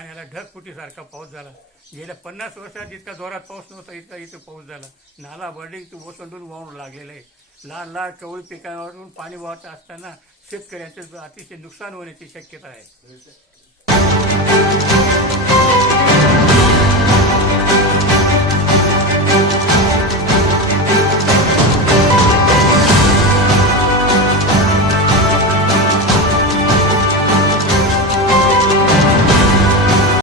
ठाण्याला ढगफुटीसारखा पाऊस झाला. गेल्या 50 वर्षात जितका जोरात पाऊस नव्हता इतका इथे पाऊस झाला. नाला बर्डिंग ओसंडून वाहून लागलेलं आहे. लहान लहान कवळी पिकांवरून पाणी वाहत असताना शेतकऱ्यांचे अतिशय नुकसान होण्याची शक्यता आहे.